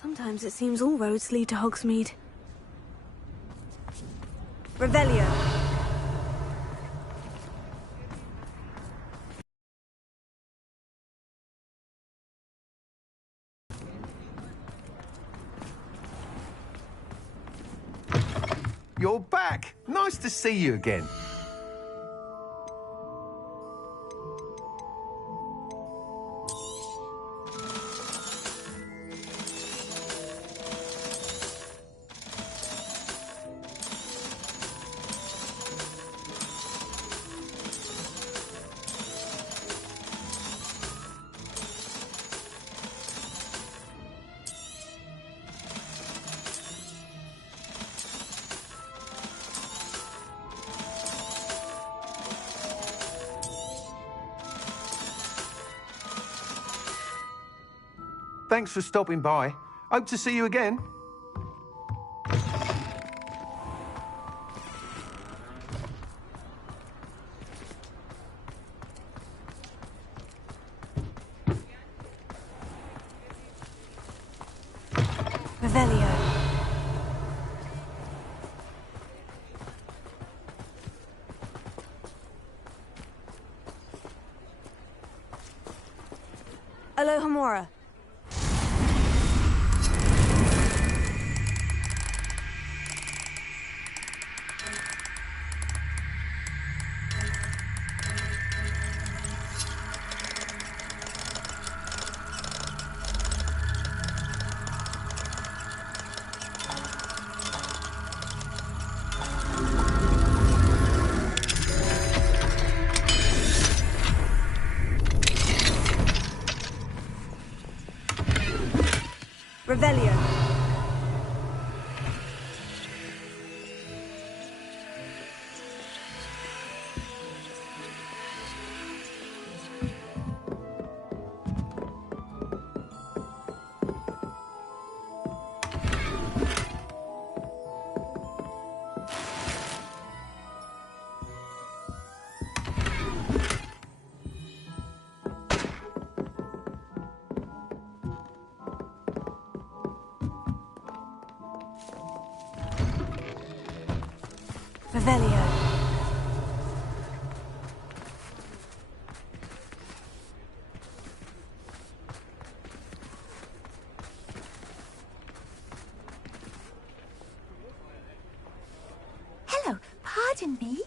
Sometimes it seems all roads lead to Hogsmeade. Revelio. You're back. Nice to see you again. Thanks for stopping by. Hope to see you again. Revelio. Alohomora. Revelio. Revelio. Hello, pardon me.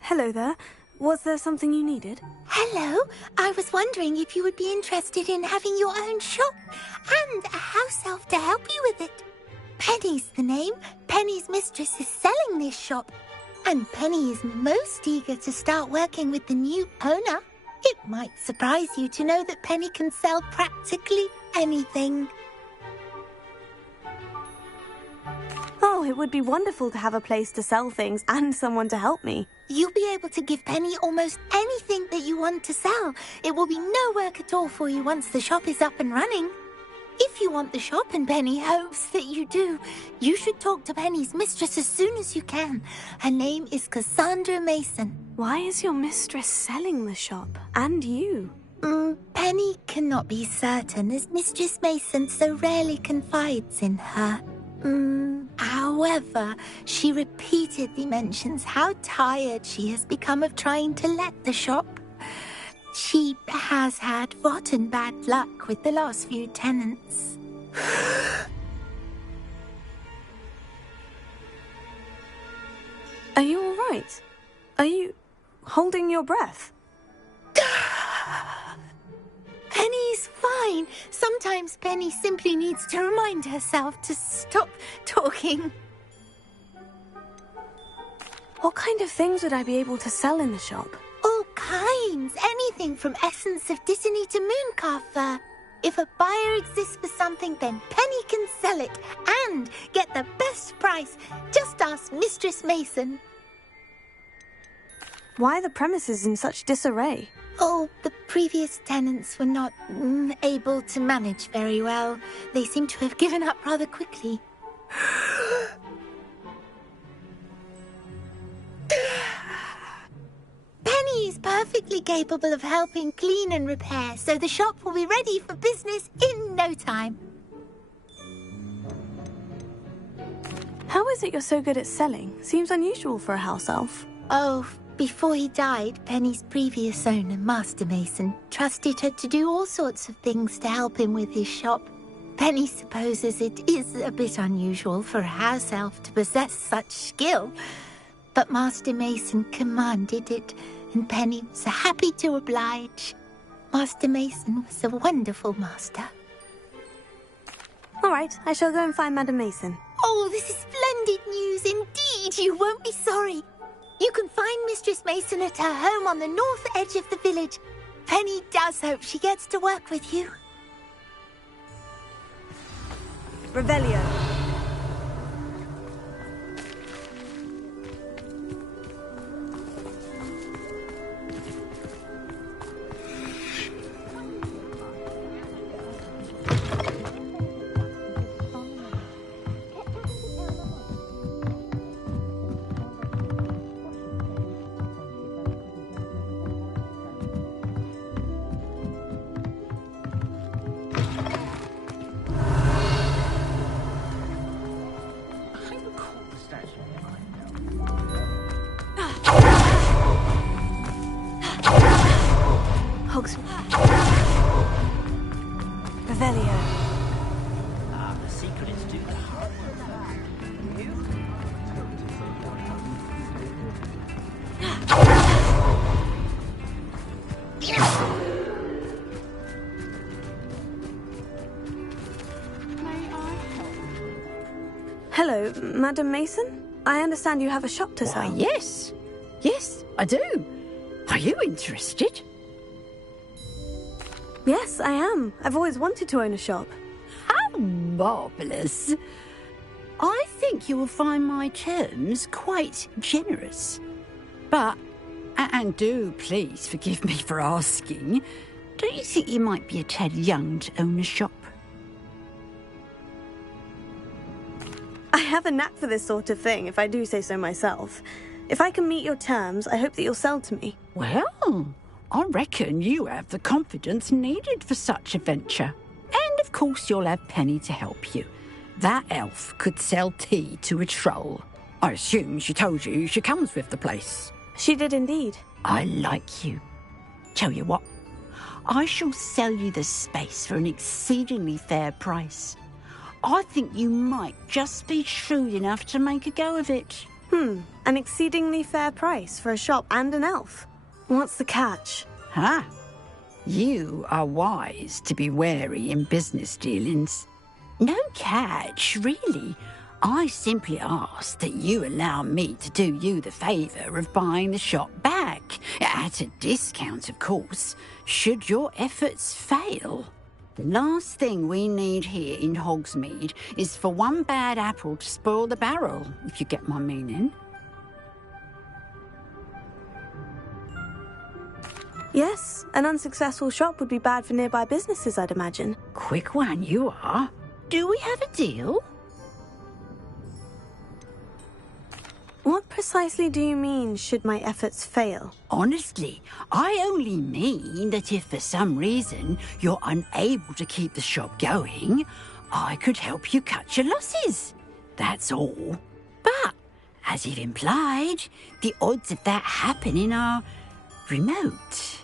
Hello there. Was there something you needed? Hello, I was wondering if you would be interested in having your own shop and a house elf to help you with it. Penny's the name. Penny's mistress is selling this shop, and Penny is most eager to start working with the new owner. It might surprise you to know that Penny can sell practically anything. Oh, it would be wonderful to have a place to sell things and someone to help me. You'll be able to give Penny almost anything that you want to sell. It will be no work at all for you once the shop is up and running. If you want the shop and Penny hopes that you do, you should talk to Penny's mistress as soon as you can. Her name is Cassandra Mason. Why is your mistress selling the shop? And you? Penny cannot be certain, as Mistress Mason so rarely confides in her. However, she repeatedly mentions how tired she has become of trying to let the shop. She has had rotten bad luck with the last few tenants. Are you all right? Are you holding your breath? Penny's fine. Sometimes Penny simply needs to remind herself to stop talking. What kind of things would I be able to sell in the shop? All kinds. Anything from essence of Disney to mooncalf fur. If a buyer exists for something, then Penny can sell it and get the best price. Just ask Mistress Mason. Why are the premises in such disarray? Oh, the previous tenants were not able to manage very well. They seem to have given up rather quickly. Penny is perfectly capable of helping clean and repair, so the shop will be ready for business in no time. How is it you're so good at selling? Seems unusual for a house elf. Oh, before he died, Penny's previous owner, Master Mason, trusted her to do all sorts of things to help him with his shop. Penny supposes it is a bit unusual for a house elf to possess such skill, but Master Mason commanded it, and Penny was happy to oblige. Master Mason was a wonderful master. All right, I shall go and find Madam Mason. Oh, this is splendid news indeed. You won't be sorry. You can find Mistress Mason at her home on the north edge of the village. Penny does hope she gets to work with you. Revelio. Revelio. The secret is to the heart. Hello, Madam Mason? I understand you have a shop to Why, sell. yes. Yes, I do. Are you interested? Yes, I am. I've always wanted to own a shop. How marvellous. I think you will find my terms quite generous. But, and do please forgive me for asking, don't you think you might be a tad young to own a shop? I have a knack for this sort of thing, if I do say so myself. If I can meet your terms, I hope that you'll sell to me. Well, I reckon you have the confidence needed for such a venture. And of course you'll have Penny to help you. That elf could sell tea to a troll. I assume she told you she comes with the place. She did indeed. I like you. Tell you what, I shall sell you the space for an exceedingly fair price. I think you might just be shrewd enough to make a go of it. An exceedingly fair price for a shop and an elf. What's the catch? Huh? You are wise to be wary in business dealings. No catch, really. I simply ask that you allow me to do you the favour of buying the shop back, at a discount, of course, should your efforts fail. The last thing we need here in Hogsmeade is for one bad apple to spoil the barrel, if you get my meaning. Yes, an unsuccessful shop would be bad for nearby businesses, I'd imagine. Quick one you are. Do we have a deal? What precisely do you mean, should my efforts fail? Honestly, I only mean that if for some reason you're unable to keep the shop going, I could help you cut your losses. That's all. But, as you've implied, the odds of that happening are remote.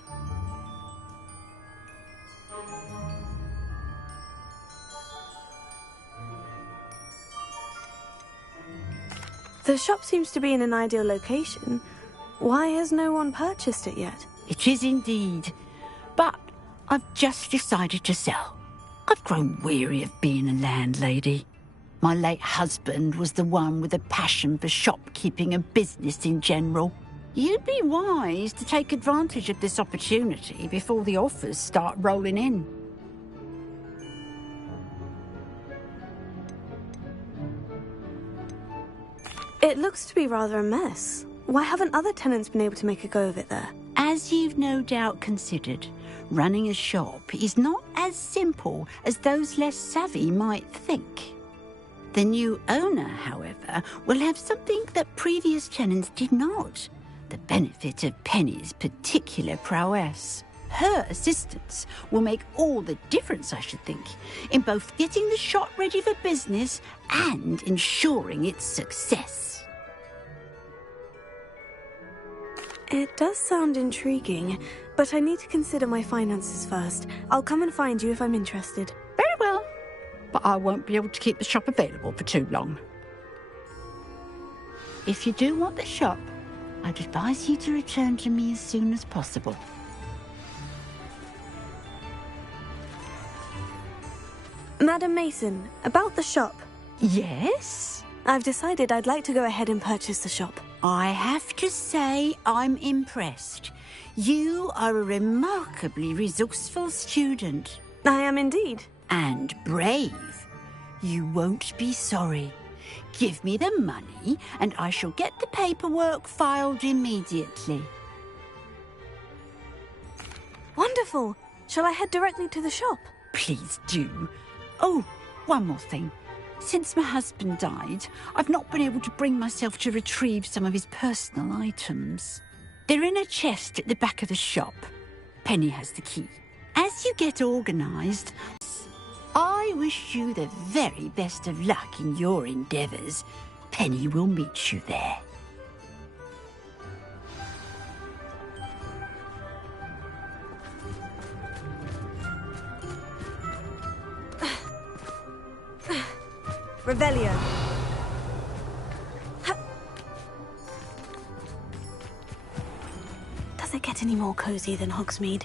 The shop seems to be in an ideal location. Why has no one purchased it yet? It is indeed. But I've just decided to sell. I've grown weary of being a landlady. My late husband was the one with a passion for shopkeeping and business in general. You'd be wise to take advantage of this opportunity before the offers start rolling in. It looks to be rather a mess. Why haven't other tenants been able to make a go of it there? As you've no doubt considered, running a shop is not as simple as those less savvy might think. The new owner, however, will have something that previous tenants did not. the benefit of Penny's particular prowess. Her assistance will make all the difference, I should think, in both getting the shop ready for business and ensuring its success. It does sound intriguing, but I need to consider my finances first. I'll come and find you if I'm interested. Very well, but I won't be able to keep the shop available for too long. If you do want the shop, I'd advise you to return to me as soon as possible. Madam Mason, about the shop. Yes? I've decided I'd like to go ahead and purchase the shop. I have to say I'm impressed. You are a remarkably resourceful student. I am indeed. And brave. You won't be sorry. Give me the money and I shall get the paperwork filed immediately. Wonderful. Shall I head directly to the shop? Please do. Oh, one more thing. Since my husband died, I've not been able to bring myself to retrieve some of his personal items. They're in a chest at the back of the shop. Penny has the key. As you get organised, I wish you the very best of luck in your endeavours. Penny will meet you there. Revelio. Does it get any more cozy than Hogsmeade?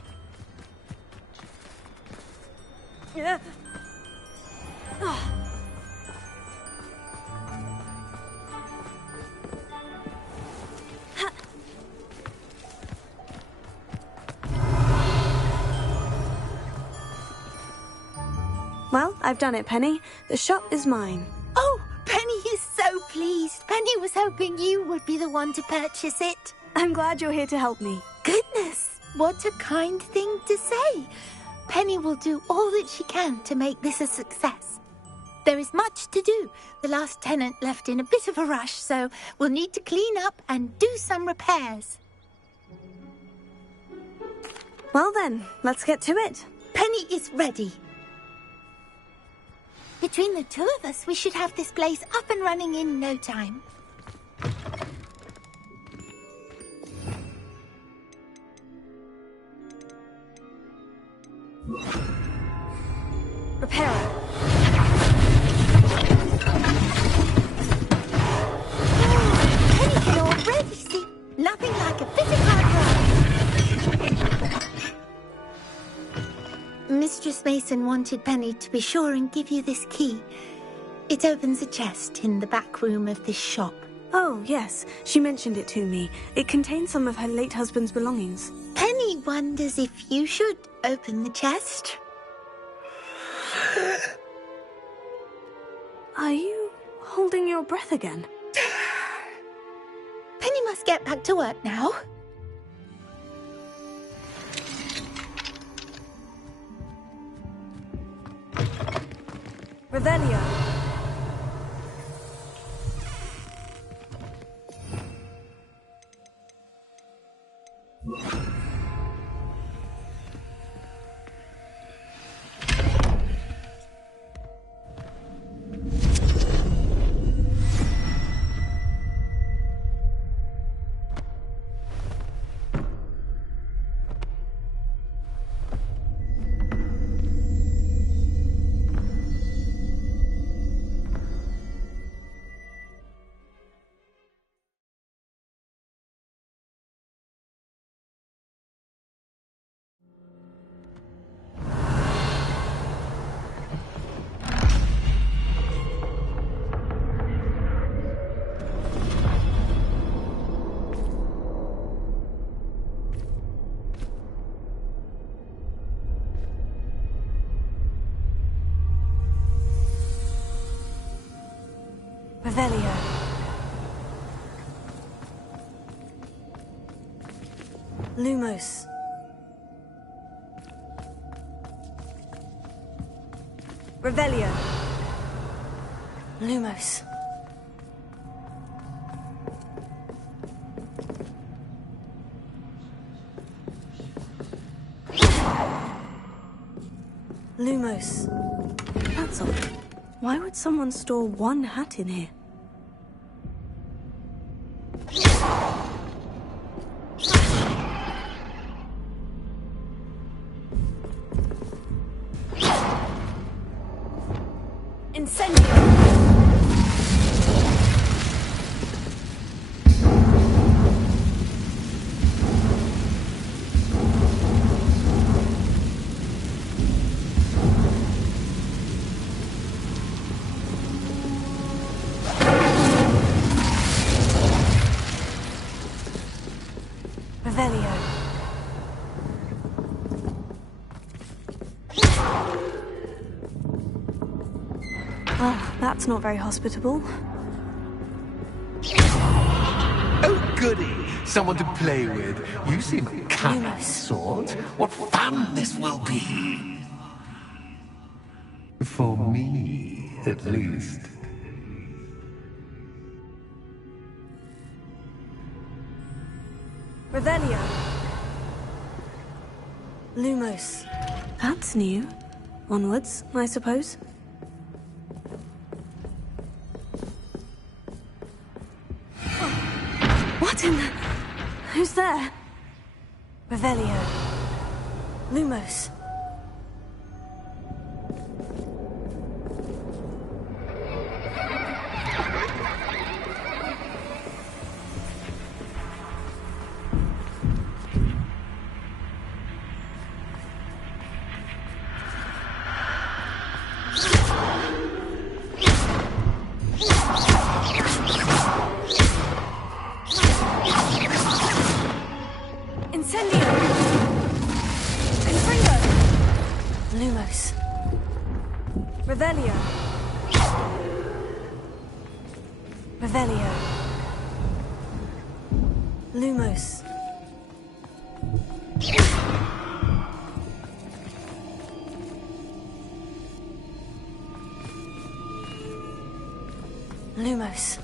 Yeah. Well, I've done it, Penny. The shop is mine. Oh, Penny is so pleased. Penny was hoping you would be the one to purchase it. I'm glad you're here to help me. Goodness, what a kind thing to say. Penny will do all that she can to make this a success. There is much to do. The last tenant left in a bit of a rush, so we'll need to clean up and do some repairs. Well then, let's get to it. Penny is ready. Between the two of us, we should have this place up and running in no time. Repairer. Penny can already see nothing like a bit of hard work. Mistress Mason wanted Penny to be sure and give you this key. It opens a chest in the back room of this shop. Oh, yes. She mentioned it to me. It contains some of her late husband's belongings. Penny wonders if you should open the chest. Are you holding your breath again? Penny must get back to work now. Revelio. Revelio. Lumos. Revelio. Lumos. Lumos. That's odd. Why would someone store one hat in here? Incendio! Revelio. Well, that's not very hospitable. Oh, goody! Someone to play with. You seem a kind sort. What fun this will be! For me, at least. Revelio. Lumos. That's new. Onwards, I suppose. What in the... Who's there? Revelio. Lumos. Incendio! Confringo! Lumos. Revelio. Revelio. Lumos. Lumos.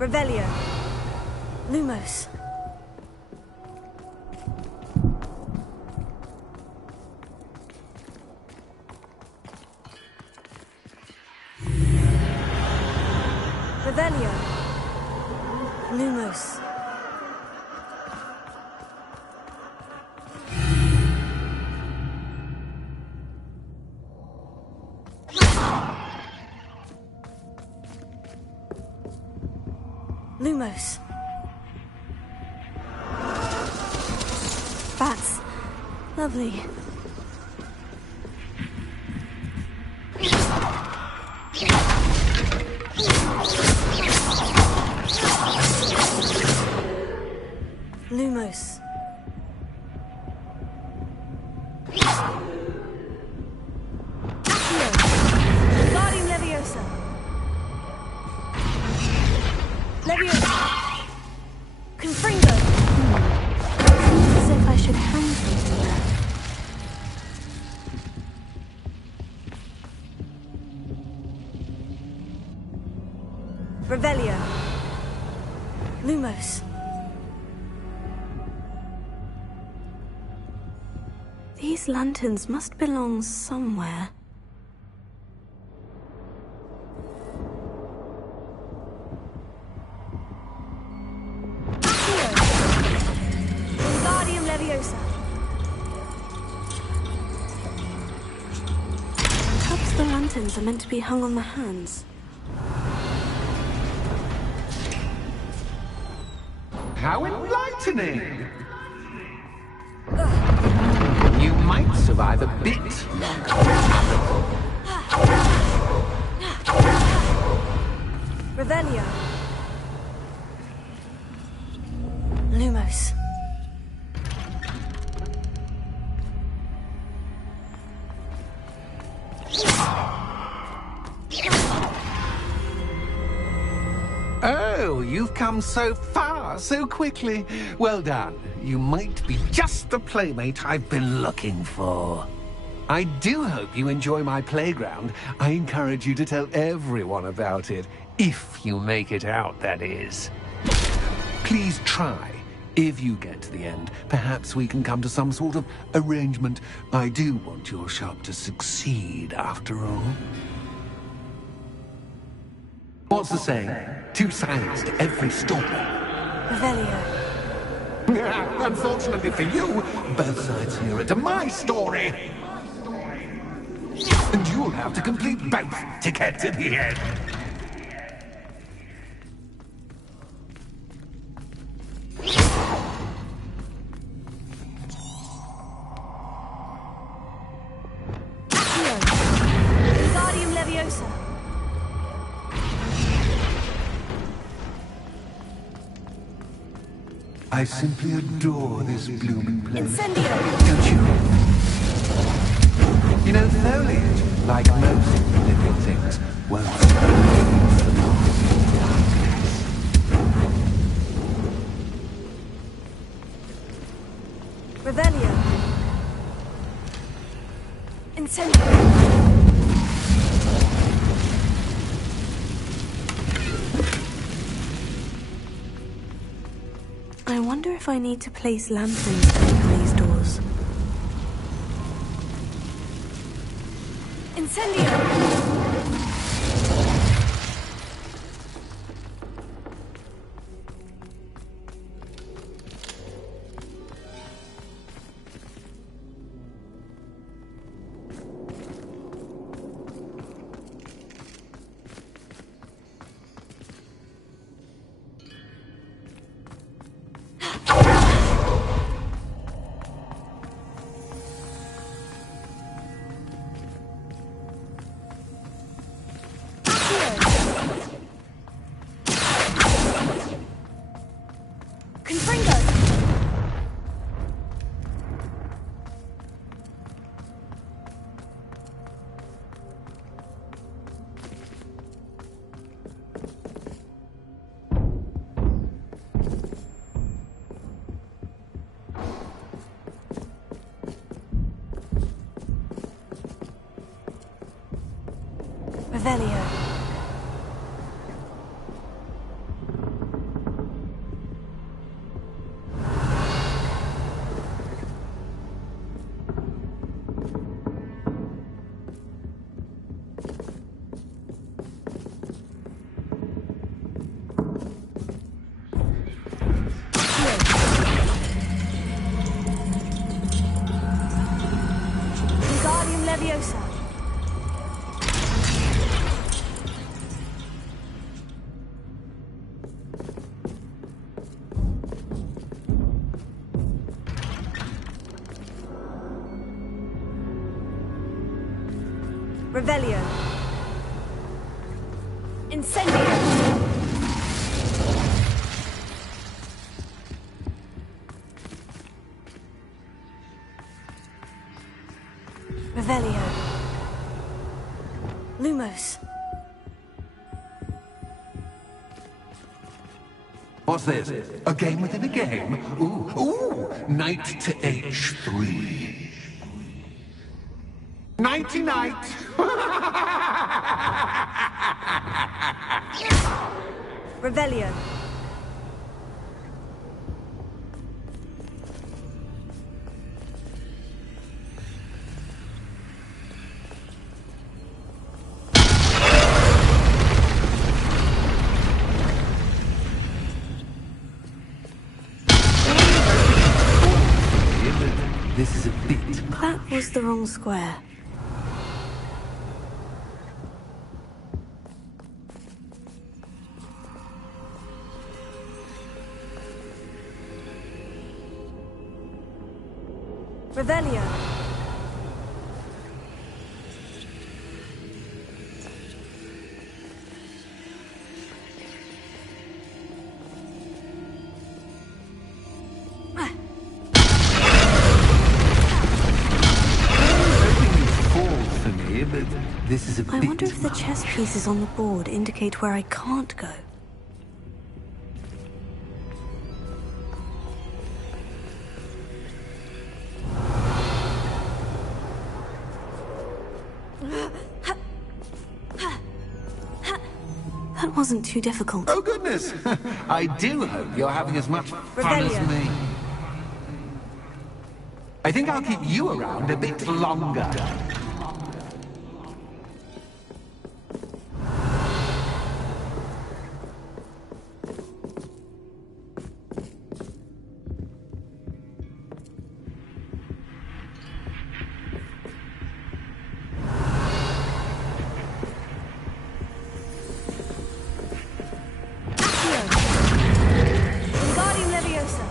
Revelio. Lumos. Revelio. Lumos. Lumos. Bats. Lovely. Lumos. Guardian Leviosa. Leviosa. Confringo. As if I should hang something there. Revelio. Lumos. These lanterns must belong somewhere. Wingardium Leviosa. Perhaps the lanterns are meant to be hung on the hands. How enlightening! You might survive a bit longer. Revelio. Lumos. So, you've come so far, so quickly. Well done. You might be just the playmate I've been looking for. I do hope you enjoy my playground. I encourage you to tell everyone about it. If you make it out, that is. Please try. If you get to the end, perhaps we can come to some sort of arrangement. I do want your shop to succeed, after all. What's the saying? Two sides to every story. Revelio. Unfortunately for you, both sides hear it to my story. And you'll have to complete both to get to the end. Wingardium Leviosa. I simply adore this blooming place. Incendio. Don't you? You know, foliage, like most living things, won't survive the darkness. Revelio. Incendio. I wonder if I need to place lanterns to open these doors. Incendio! Revelio. Wingardium Leviosa. Revelio. Incendio. Revelio. Lumos. What's this? A game within a game? Ooh, knight to H3. Nighty-night! Revelio. This is a bit much. That was the wrong square. Revelio. This is a I bit wonder if the much. chess pieces on the board indicate where I can't go. That wasn't too difficult. Oh, goodness! I do hope you're having as much fun as Revelio. me. I think I'll keep you around a bit longer. Wingardium Leviosa.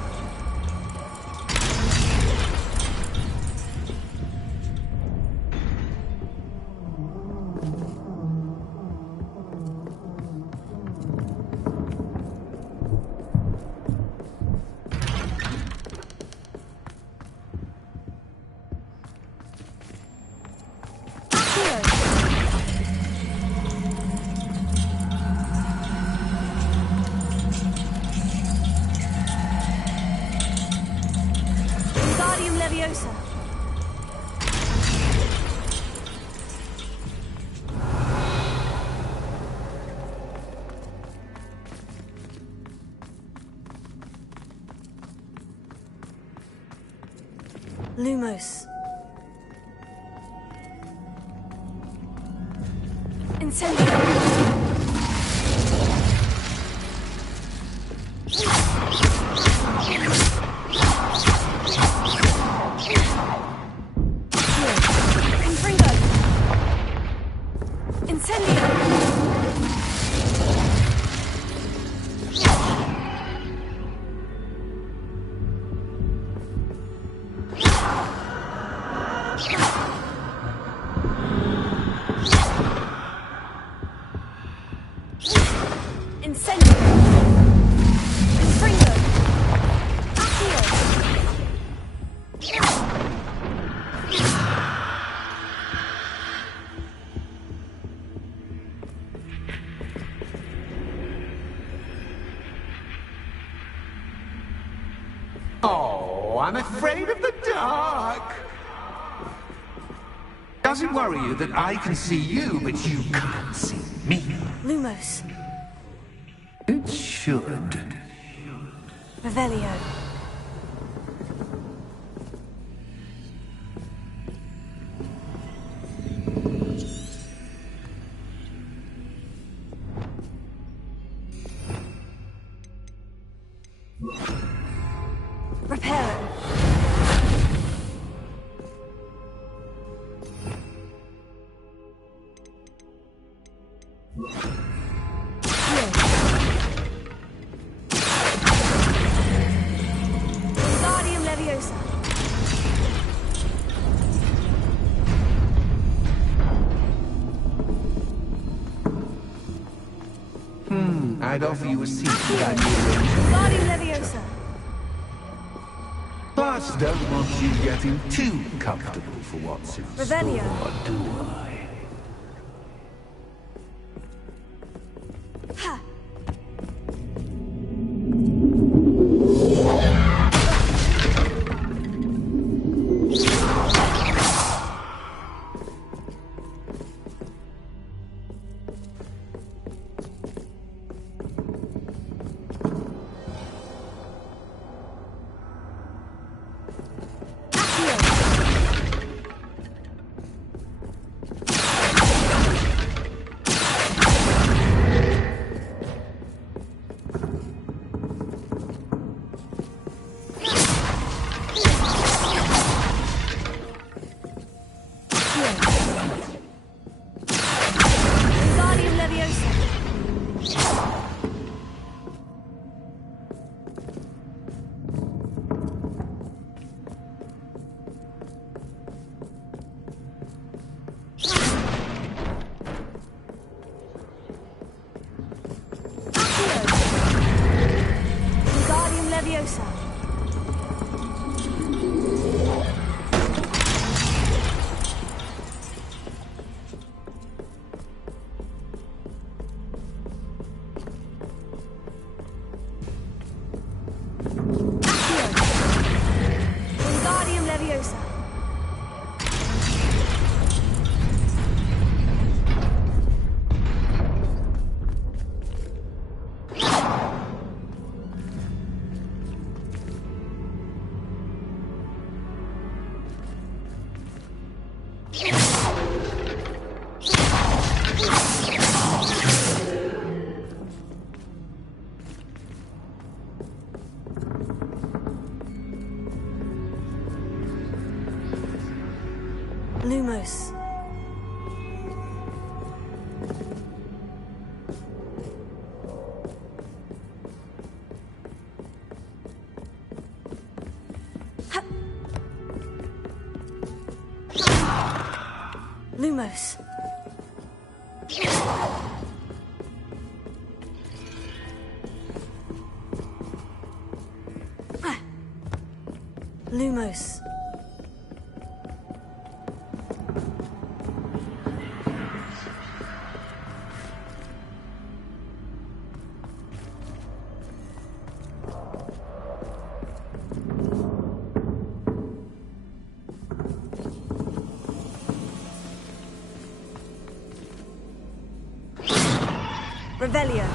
Wingardium Leviosa. Lumos. Incendio. Confringo. Incendio. Incendio. Confringo. Accio. Oh, I'm afraid of the dark. Does it worry you that I can see you, but you can't see me? Lumos. It should. Revelio. Reparo. Wingardium Leviosa. I'd offer you a seat, but I need Wingardium Leviosa. Plus, don't want you getting too comfortable for what's in Revelio. store, do I? Ha. Accio. Lumos. Lumos. Revelio.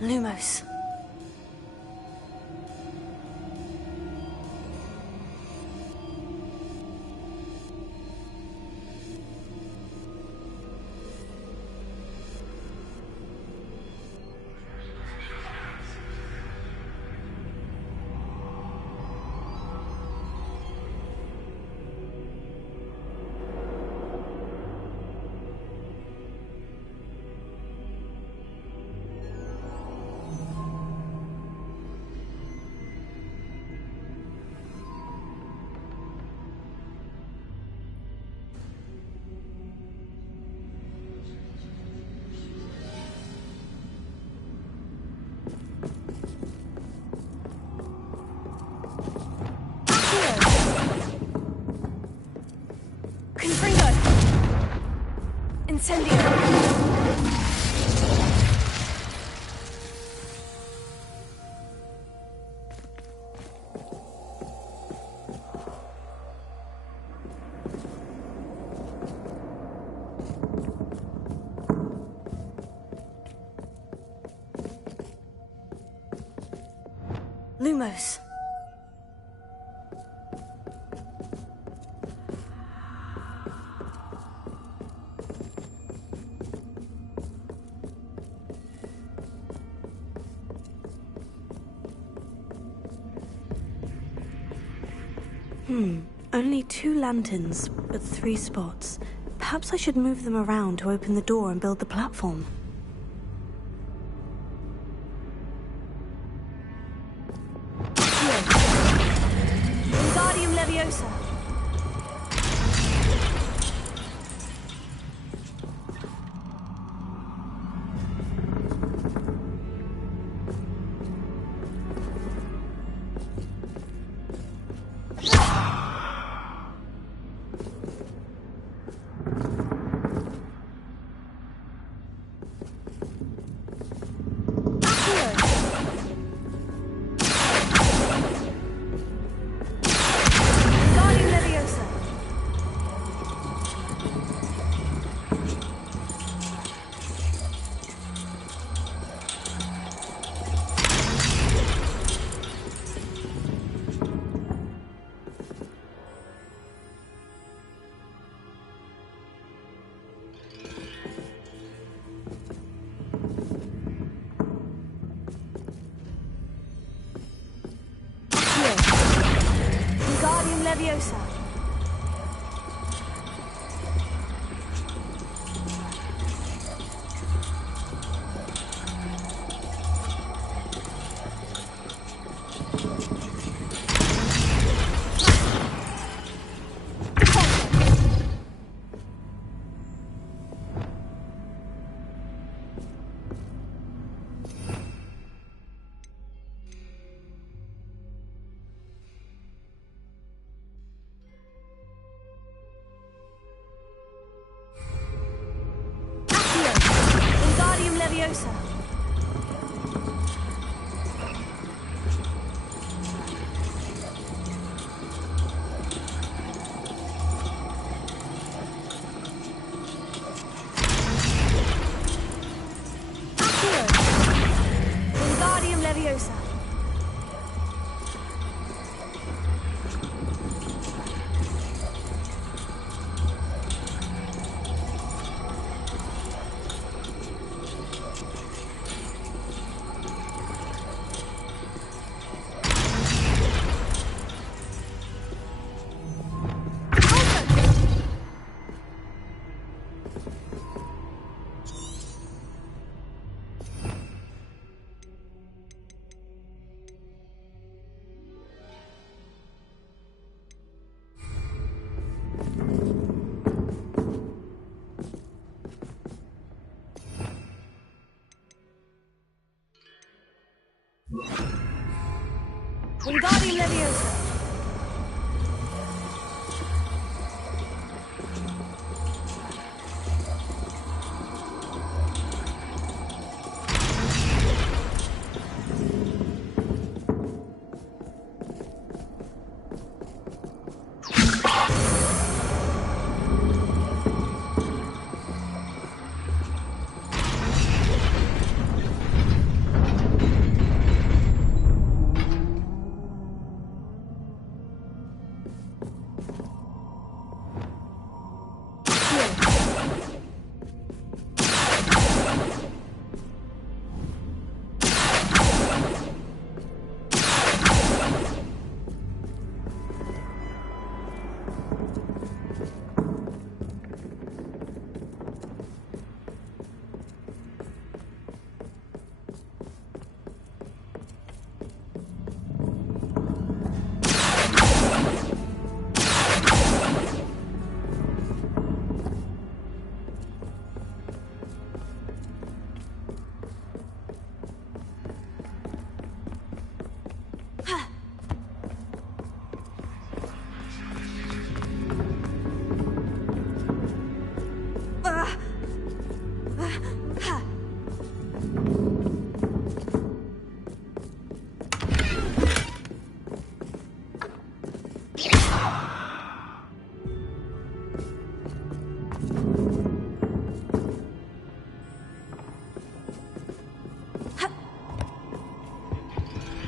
Lumos. Incendio! Lumos. Only 2 lanterns, but 3 spots. Perhaps I should move them around to open the door and build the platform. Wingardium Leviosa. Wingardium Leviosa. Wingardium Leviosa.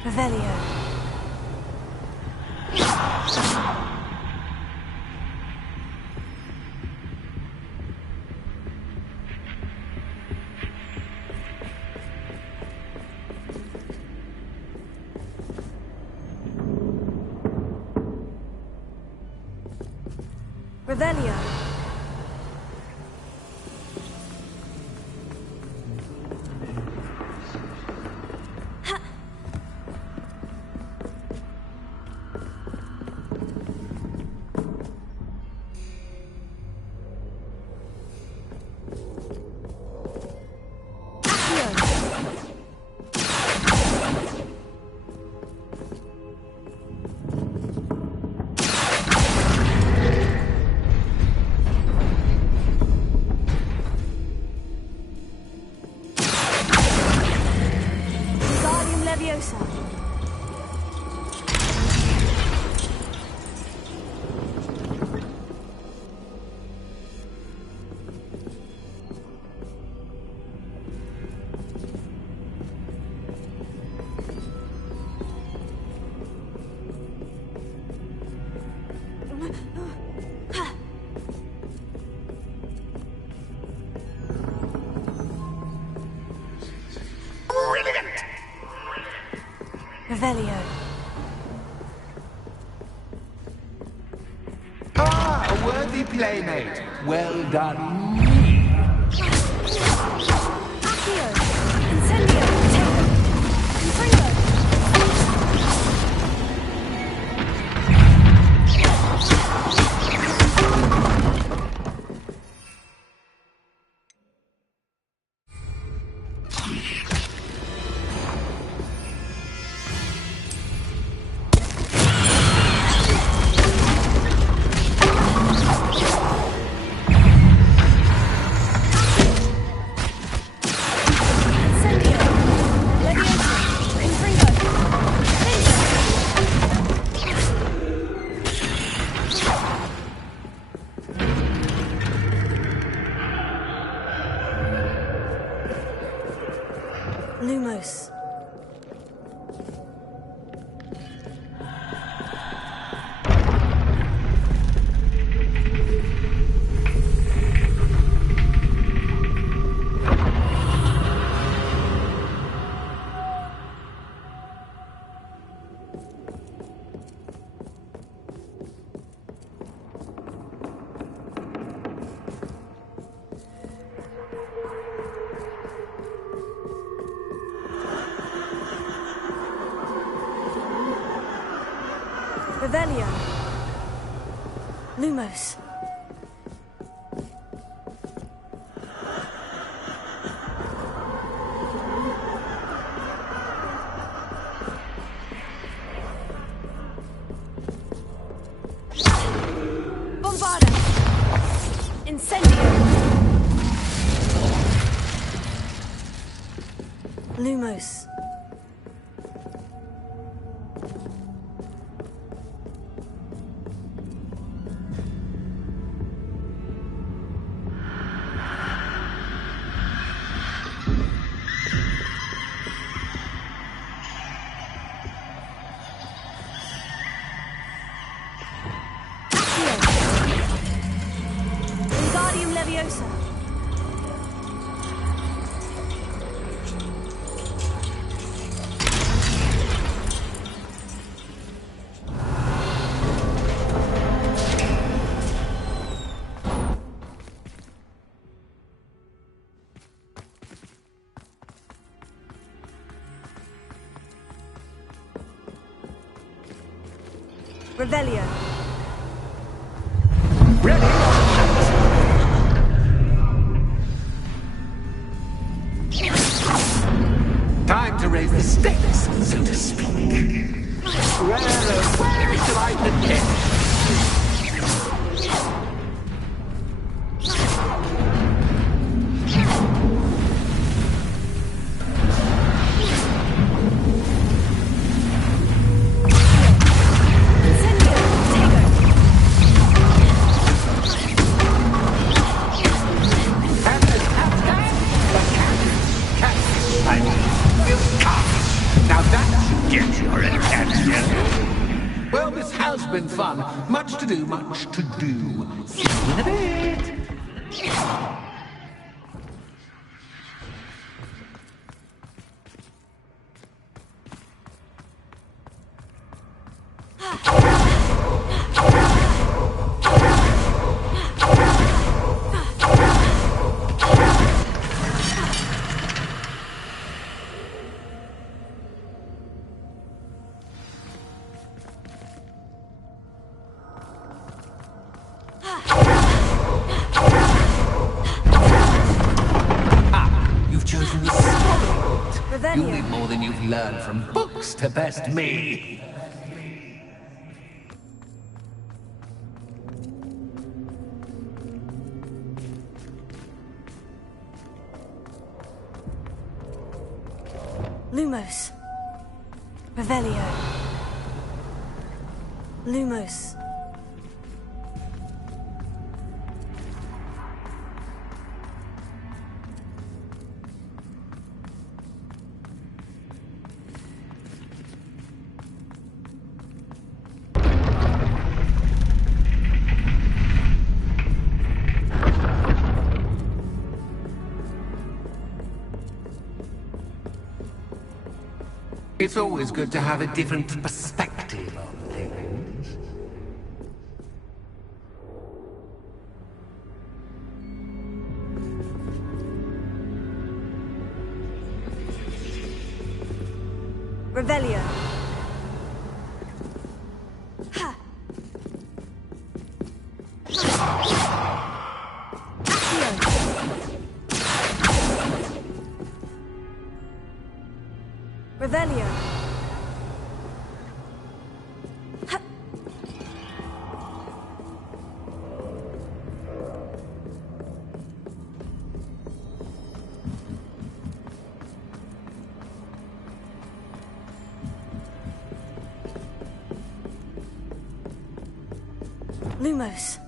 Revelio. Revelio. Leviosa. Revelio. Ah, a worthy playmate. Well done. Accio. Incendio. Tempo. Confringo. Lumos. Revelio. Lumos. Incendio! Lumos. Wingardium Leviosa. Revelio. Ready? Time to raise the stakes, so to speak. Where shall I begin? Now that should get your attention. Well, this has been fun. Much to do, much to do. See you in a bit. You've chosen the small. You need more than you've learned from books to best me. Lumos. Revelio. Lumos. It's always good to have a different perspective on things. Revelio. Ha. Revelio. Ha. Lumos.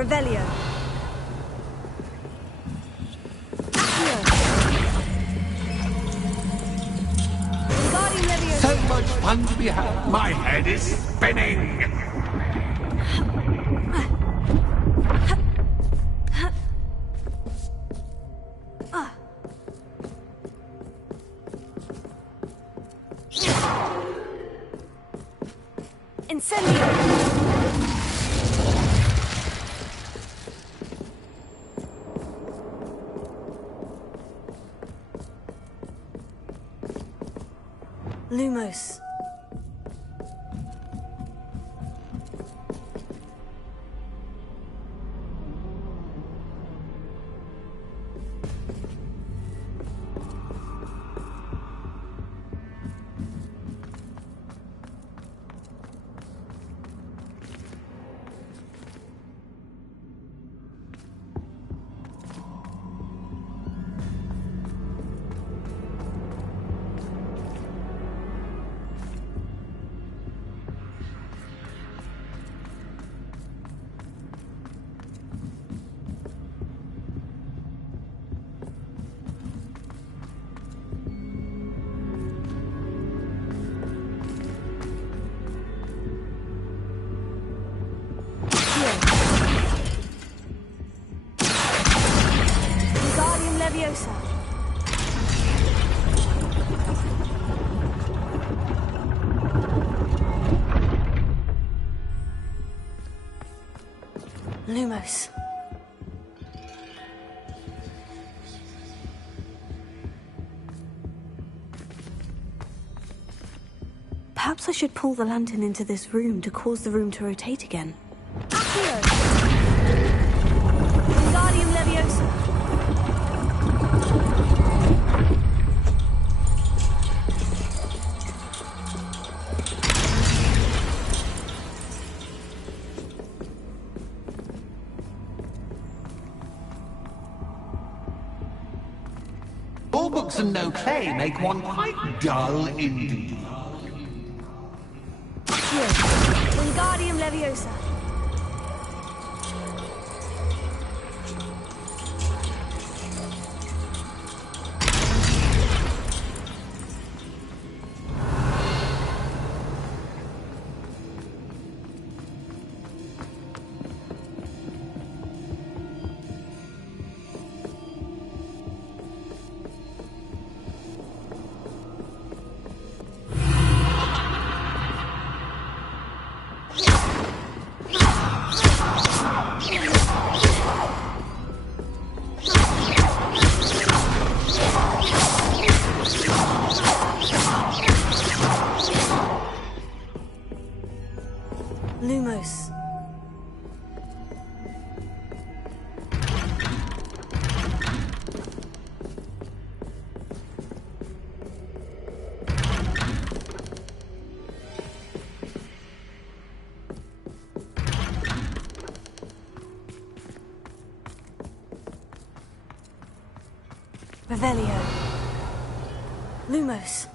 Revelio. So much fun to be had. My head is spinning. Lumos. Lumos. Perhaps I should pull the lantern into this room to cause the room to rotate again. Accio! Wingardium Leviosa! All books and no play make one quite dull indeed. Wingardium Leviosa. Lumos. Revelio. Lumos.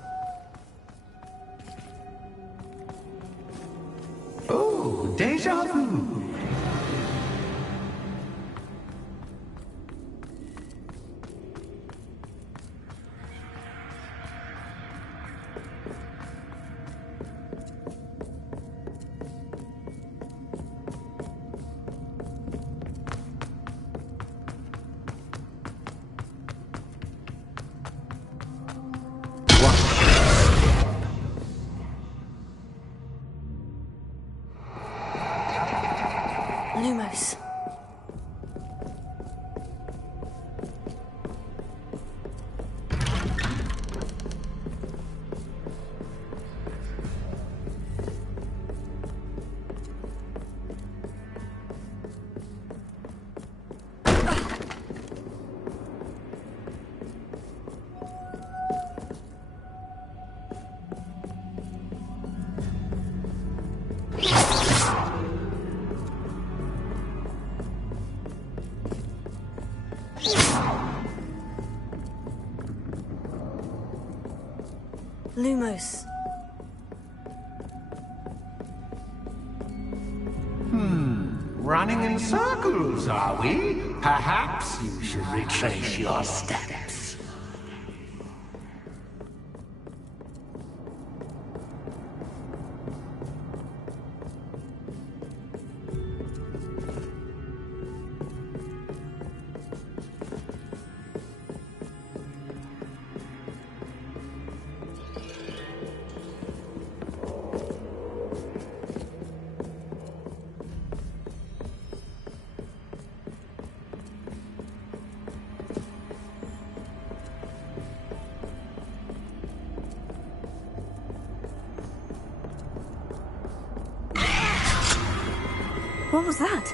Oh, déjà vu. Lumos. Lumos. Running in circles, are we? Perhaps you should retrace your steps. What was that?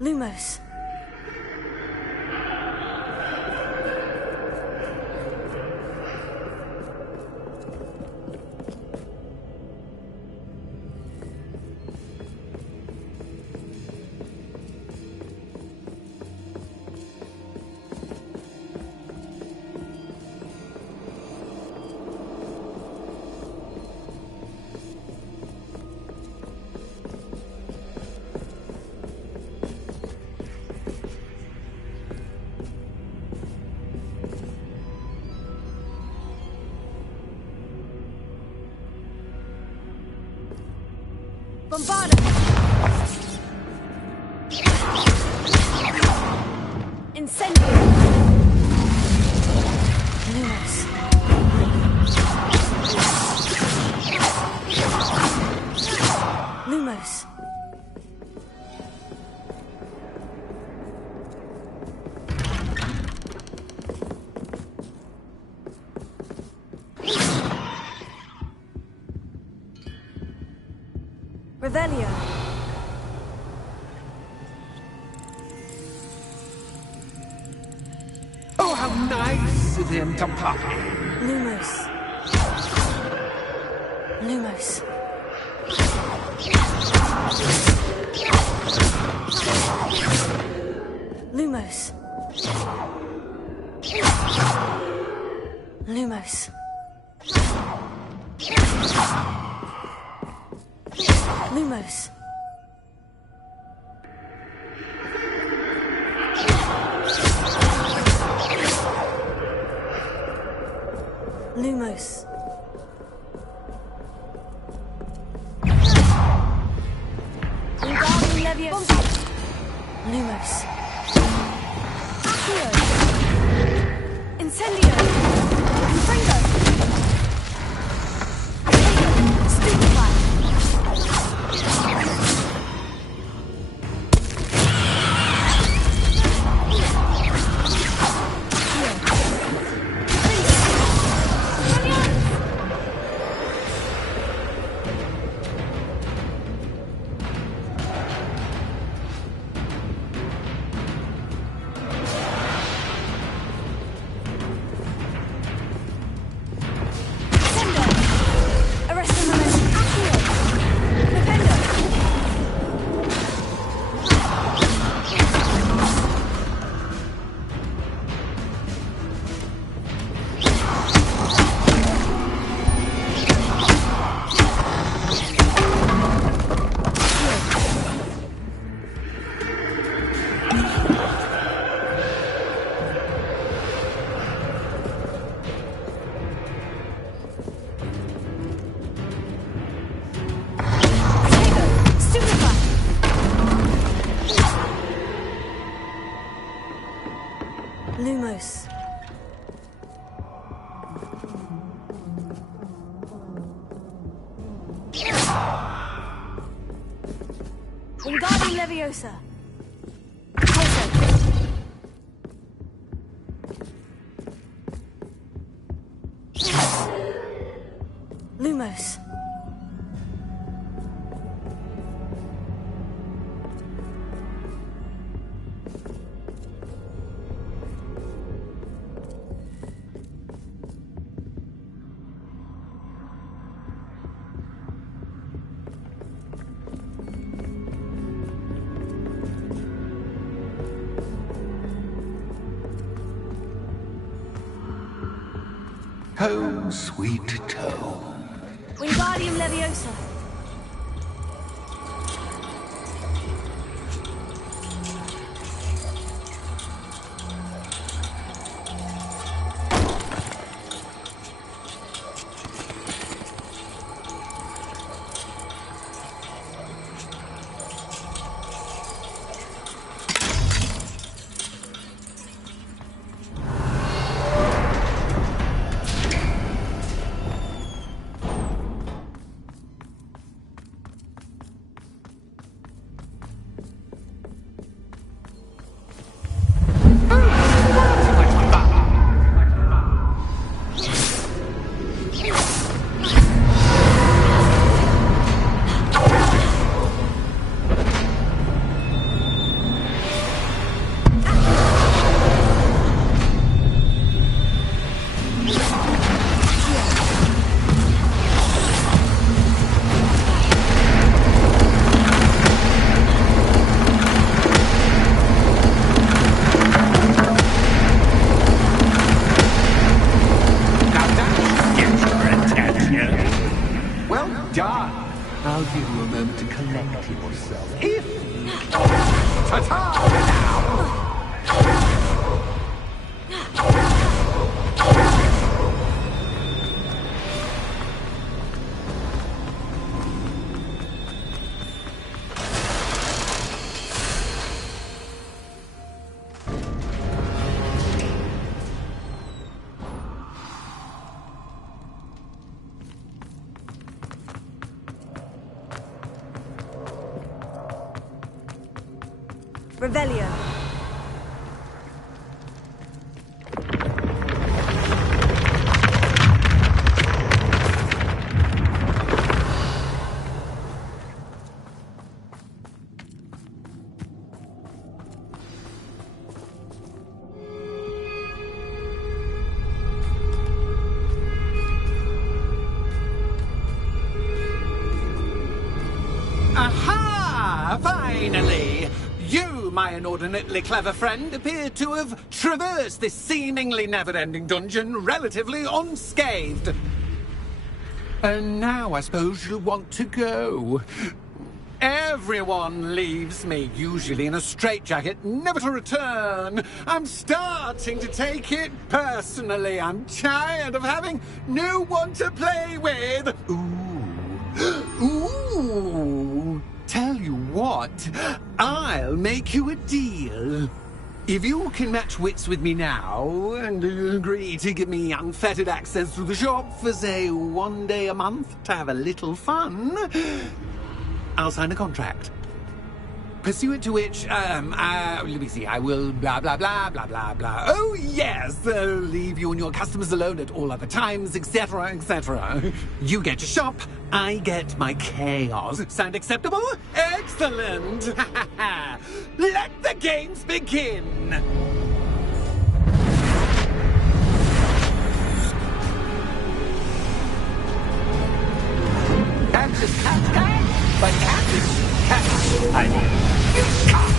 Lumos. Bombarda! Incendio! Lumos. Lumos. Revelio. how nice of him to pop in. Lumos. Lumos. Lumos. Lumos. Lumos. Lumos. Wingardium Leviosa. Lumos. Accio. Incendio. Confringo. Accio. Stupefy. Lumos. Wingardium Leviosa. Pulso. Lumos. Home, sweet home. Wingardium Leviosa. I'll give you a moment to collect yourself. If... Ta-ta now! Revelio. my inordinately clever friend, appear to have traversed this seemingly never-ending dungeon relatively unscathed. And now I suppose you'll want to go. Everyone leaves me, usually in a straitjacket, never to return. I'm starting to take it personally. I'm tired of having no one to play with. Ooh. Tell you what, I'll make you a deal. If you can match wits with me now and agree to give me unfettered access to the shop for, say, 1 day a month to have a little fun, I'll sign a contract. Pursuant to which, let me see, I will blah, blah, blah, blah, blah, blah. Oh, yes, leave you and your customers alone at all other times, etc., etc. You get your shop, I get my chaos. Sound acceptable? Excellent! Let the games begin! Catch is catch, but catch is catch. I mean, you catch.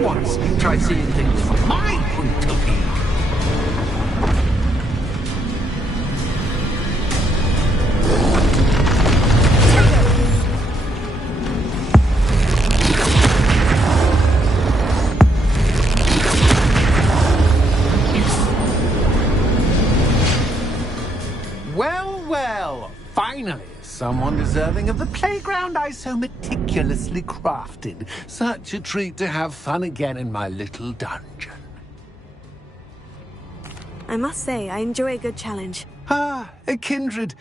Once, try seeing things from my point of view. Well, finally, someone deserving of the playground I so meticulously crafted. Such a treat to have fun again in my little dungeon. I must say, I enjoy a good challenge. Ah, a kindred,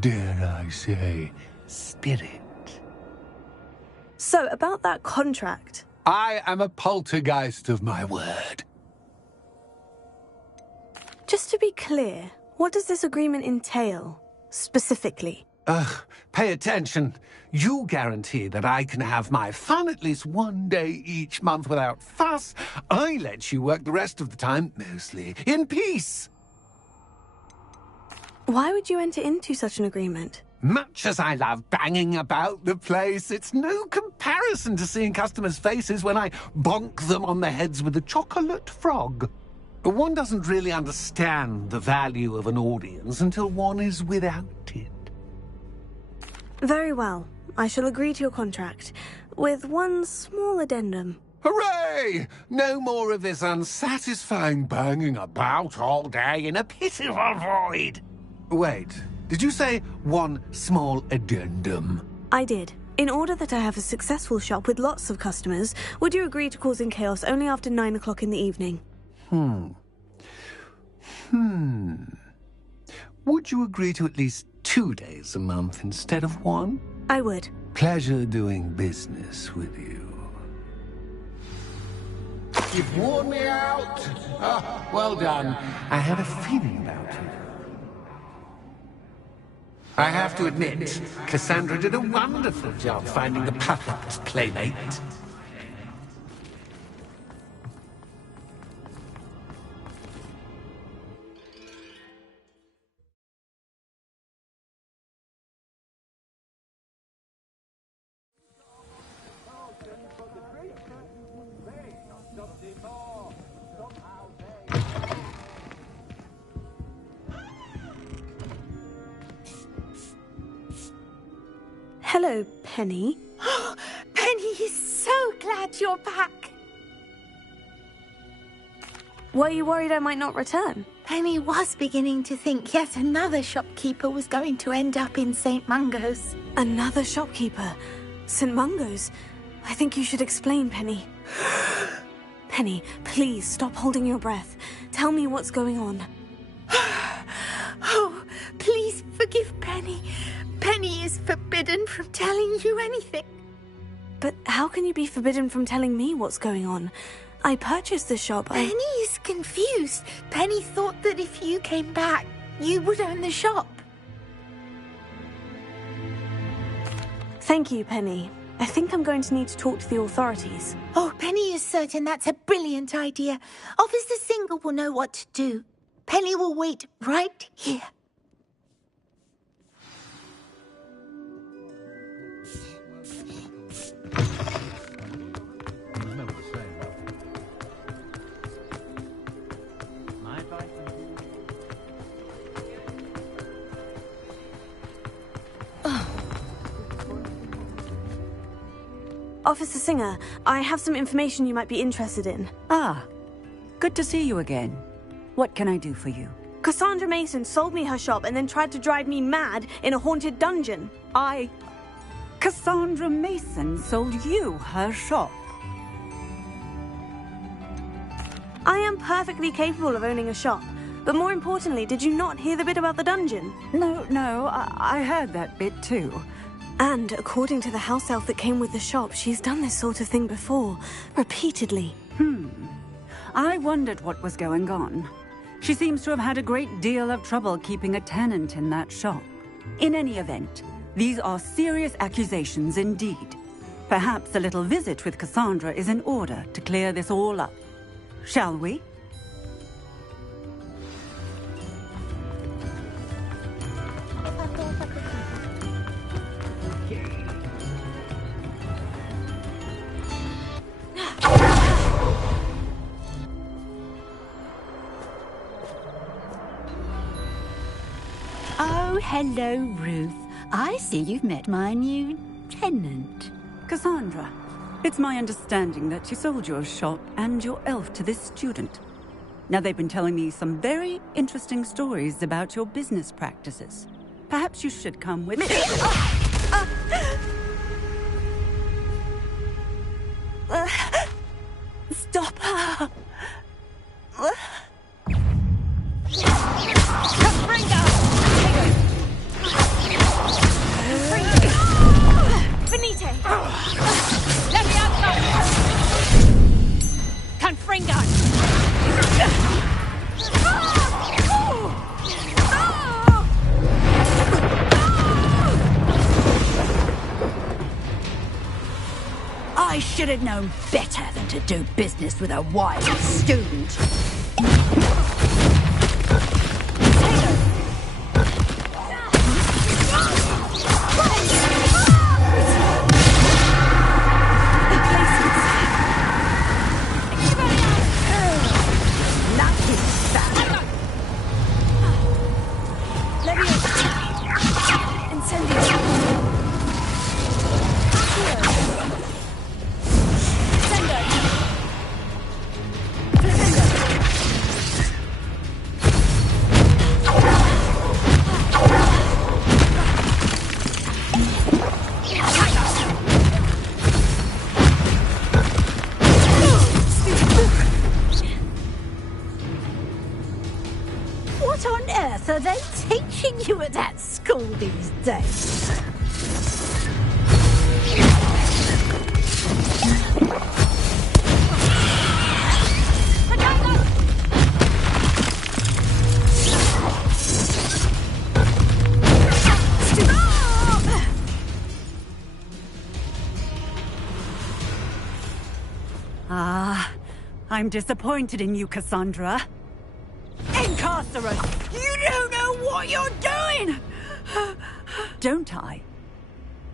dare I say, spirit. So, about that contract. I am a poltergeist of my word. Just to be clear, what does this agreement entail, specifically? Pay attention. You guarantee that I can have my fun at least 1 day each month without fuss. I let you work the rest of the time, mostly, in peace. Why would you enter into such an agreement? Much as I love banging about the place, it's no comparison to seeing customers' faces when I bonk them on the heads with a chocolate frog. One doesn't really understand the value of an audience until one is without it. Very well. I shall agree to your contract, with one small addendum. Hooray! No more of this unsatisfying banging about all day in a pitiful void. Wait, did you say one small addendum? I did. In order that I have a successful shop with lots of customers, would you agree to causing chaos only after 9 o'clock in the evening? Would you agree to at least 2 days a month instead of 1? I would. Pleasure doing business with you. You've worn me out. Ah, well done. I had a feeling about you. I have to admit, Cassandra did a wonderful job finding the perfect playmate. Hello, Penny. Penny is so glad you're back. Were you worried I might not return? Penny was beginning to think yet another shopkeeper was going to end up in St. Mungo's. Another shopkeeper? St. Mungo's? I think you should explain, Penny. Penny, please stop holding your breath. Tell me what's going on. Oh, please forgive Penny. Penny is forbidden from telling you anything. But how can you be forbidden from telling me what's going on? I purchased the shop. Penny is confused. Penny thought that if you came back, you would own the shop. Thank you, Penny. I think I'm going to need to talk to the authorities. Oh, Penny is certain that's a brilliant idea. Officer Singer will know what to do. Penny will wait right here. Officer Singer, I have some information you might be interested in. Ah, good to see you again. What can I do for you? Cassandra Mason sold me her shop and then tried to drive me mad in a haunted dungeon. Cassandra Mason sold you her shop. I am perfectly capable of owning a shop. But more importantly, did you not hear the bit about the dungeon? No, I heard that bit too. And according to the house elf that came with the shop, she's done this sort of thing before, repeatedly. I wondered what was going on. She seems to have had a great deal of trouble keeping a tenant in that shop. In any event, these are serious accusations indeed. Perhaps a little visit with Cassandra is in order to clear this all up. Shall we? Oh, hello, Ruth. I see you've met my new tenant. Cassandra, it's my understanding that you sold your shop and your elf to this student. Now, they've been telling me some very interesting stories about your business practices. Perhaps you should come with me. Stop her! Finite! Let me outside! Confringo! I should have known better than to do business with a wild student. at school these days. I'm disappointed in you, Cassandra. Incarcerate! You don't know what you're doing! Don't I?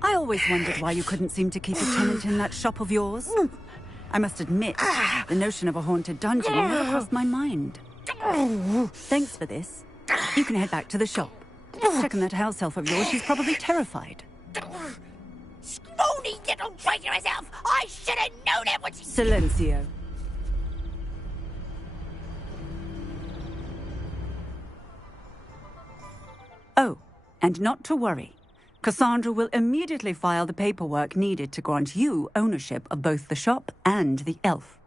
I always wondered why you couldn't seem to keep a tenant in that shop of yours. I must admit, the notion of a haunted dungeon never crossed my mind. Thanks for this. You can head back to the shop. Check on that house elf of yours. She's probably terrified. Scrawny little traitor herself! I should have known it when she... Silencio. Oh, and not to worry. Cassandra will immediately file the paperwork needed to grant you ownership of both the shop and the elf.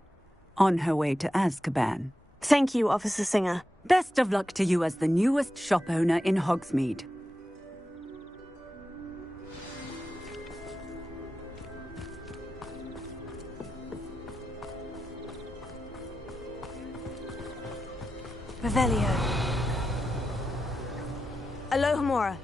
On her way to Azkaban. Thank you, Officer Singer. Best of luck to you as the newest shop owner in Hogsmeade. Revelio. Alohomora.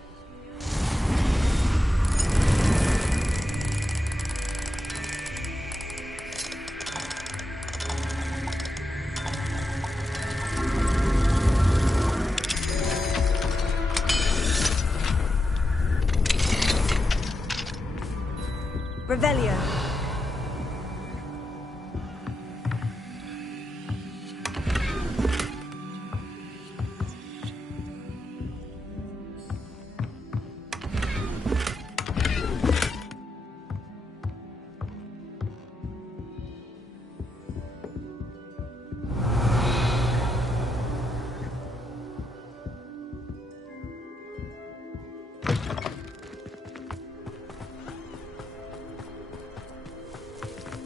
Revelio.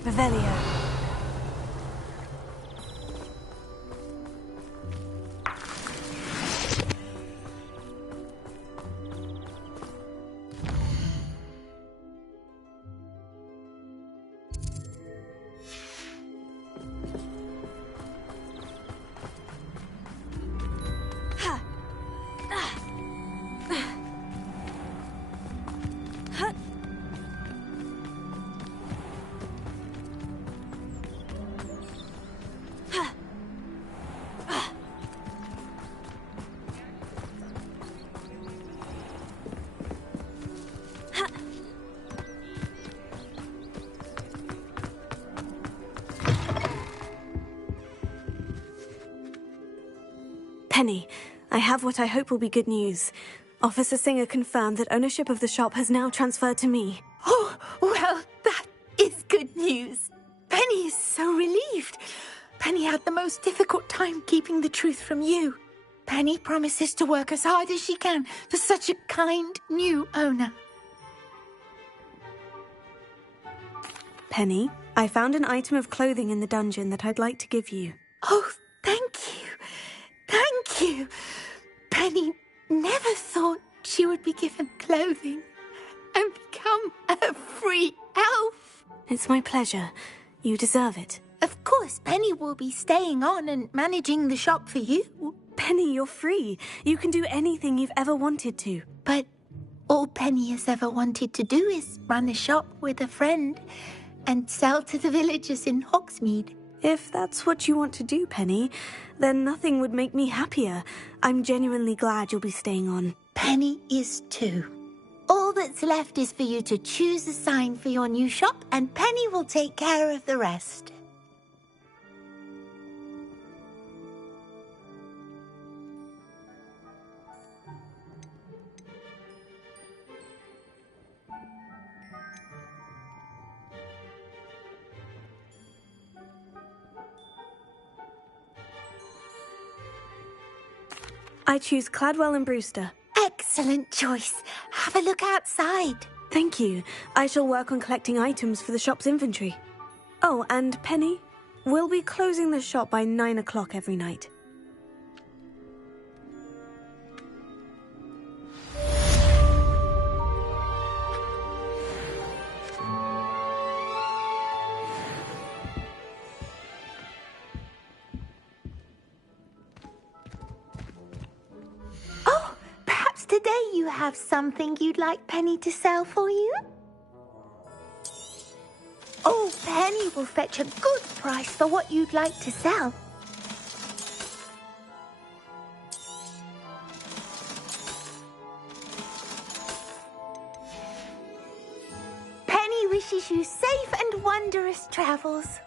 Revelio. Penny, I have what I hope will be good news. Officer Singer confirmed that ownership of the shop has now transferred to me. Oh, well, that is good news. Penny is so relieved. Penny had the most difficult time keeping the truth from you. Penny promises to work as hard as she can for such a kind new owner. Penny, I found an item of clothing in the dungeon that I'd like to give you. Oh, thank you. Thank you. Penny never thought she would be given clothing and become a free elf. It's my pleasure. You deserve it. Of course, Penny will be staying on and managing the shop for you. Penny, you're free. You can do anything you've ever wanted to. But all Penny has ever wanted to do is run a shop with a friend and sell to the villagers in Hogsmeade. If that's what you want to do, Penny, then nothing would make me happier. I'm genuinely glad you'll be staying on. Penny is too. All that's left is for you to choose a sign for your new shop, and Penny will take care of the rest. I choose Cladwell and Brewster. Excellent choice. Have a look outside. Thank you. I shall work on collecting items for the shop's inventory. Oh, and Penny, we'll be closing the shop by 9 o'clock every night. today you have something you'd like Penny to sell for you? Oh, Penny will fetch a good price for what you'd like to sell. Penny wishes you safe and wondrous travels.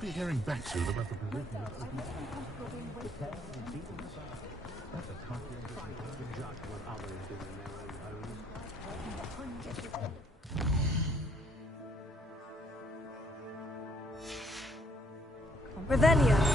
Be hearing back soon about the position Revelio.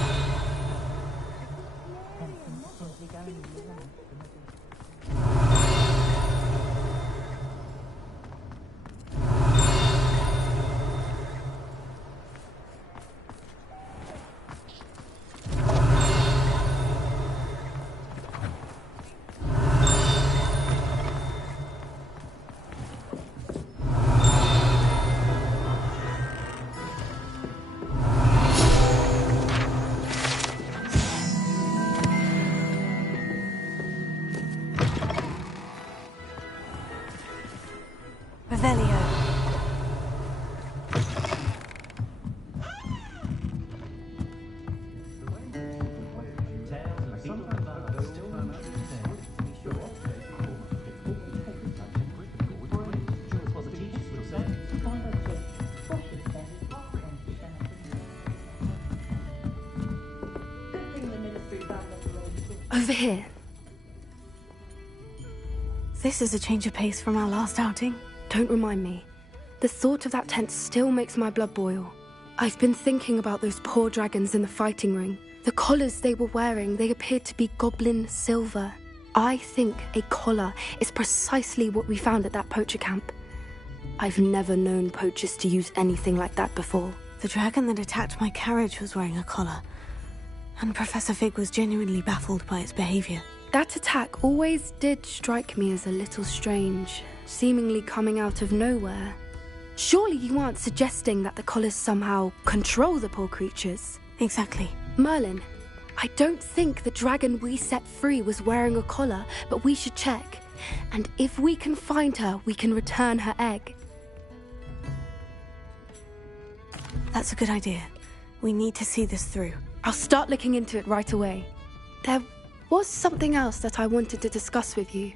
Over here. This is a change of pace from our last outing. Don't remind me. The thought of that tent still makes my blood boil. I've been thinking about those poor dragons in the fighting ring. The collars they were wearing, they appeared to be goblin silver. I think a collar is precisely what we found at that poacher camp. I've never known poachers to use anything like that before. The dragon that attacked my carriage was wearing a collar, and Professor Fig was genuinely baffled by its behavior. That attack always did strike me as a little strange, seemingly coming out of nowhere. Surely you aren't suggesting that the collars somehow control the poor creatures? Exactly. Merlin, I don't think the dragon we set free was wearing a collar, but we should check. And if we can find her, we can return her egg. That's a good idea. We need to see this through. I'll start looking into it right away. There was something else that I wanted to discuss with you.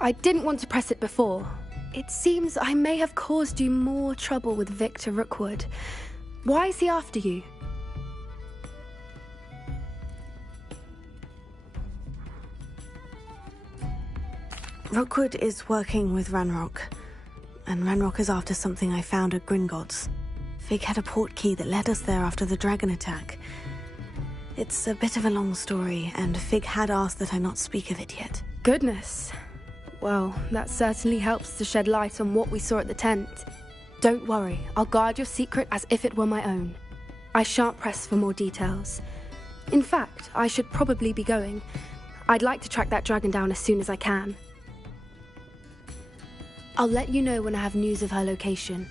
I didn't want to press it before. It seems I may have caused you more trouble with Victor Rookwood. Why is he after you? Rookwood is working with Ranrock, and Ranrock is after something I found at Gringotts. Fig had a portkey that led us there after the dragon attack. It's a bit of a long story, and Fig had asked that I not speak of it yet. Goodness. Well, that certainly helps to shed light on what we saw at the tent. Don't worry, I'll guard your secret as if it were my own. I shan't press for more details. In fact, I should probably be going. I'd like to track that dragon down as soon as I can. I'll let you know when I have news of her location.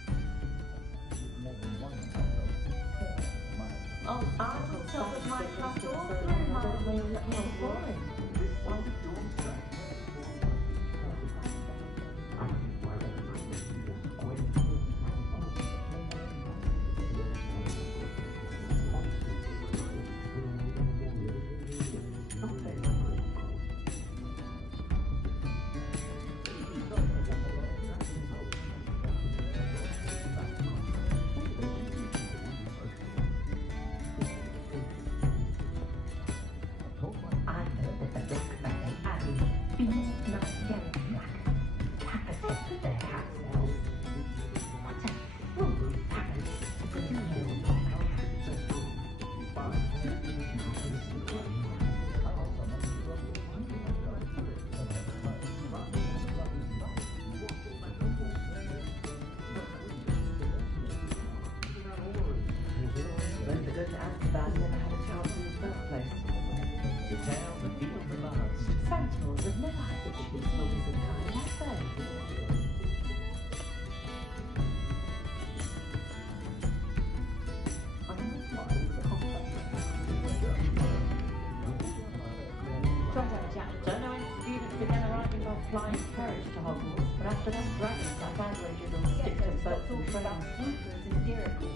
Flying carriage to Hogwarts, but after that dragon, I found wages on stick to boats and trains. It's hysterical.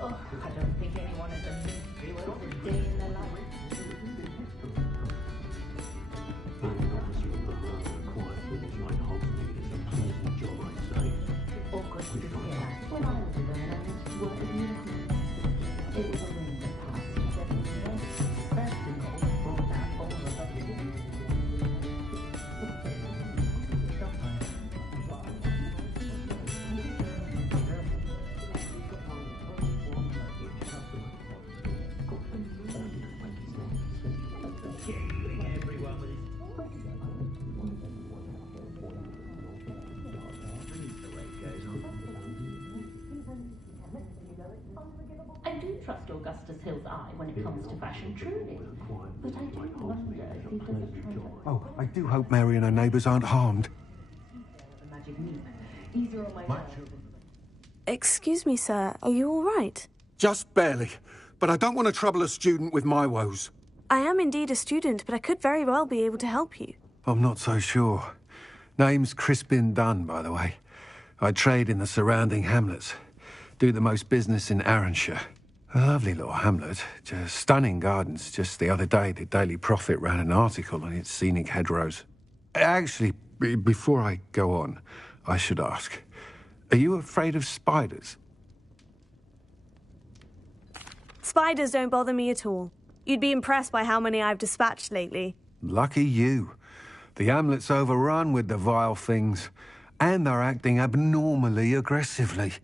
Oh, I don't think anyone at the ministry will have a day in their life. Awkward to hear. When I was a girl, I used to work at the it was a ring that passed 7 years. Especially brought out all the I do trust Augustus Hill's eye when it comes to fashion, truly. But I do wonder if he doesn't try to... Oh, I do hope Mary and her neighbours aren't harmed. The magic meep. Easier on my mind. Excuse me, sir. Are you all right? Just barely. But I don't want to trouble a student with my woes. I am indeed a student, but I could very well be able to help you. I'm not so sure. Name's Crispin Dunn, by the way. I trade in the surrounding hamlets. Do the most business in Arranshire. A lovely little hamlet. Just stunning gardens. Just the other day, the Daily Prophet ran an article on its scenic hedgerows. Actually, before I go on, I should ask. Are you afraid of spiders? Spiders don't bother me at all. You'd be impressed by how many I've dispatched lately. Lucky you. The hamlet's overrun with the vile things, and they're acting abnormally aggressively.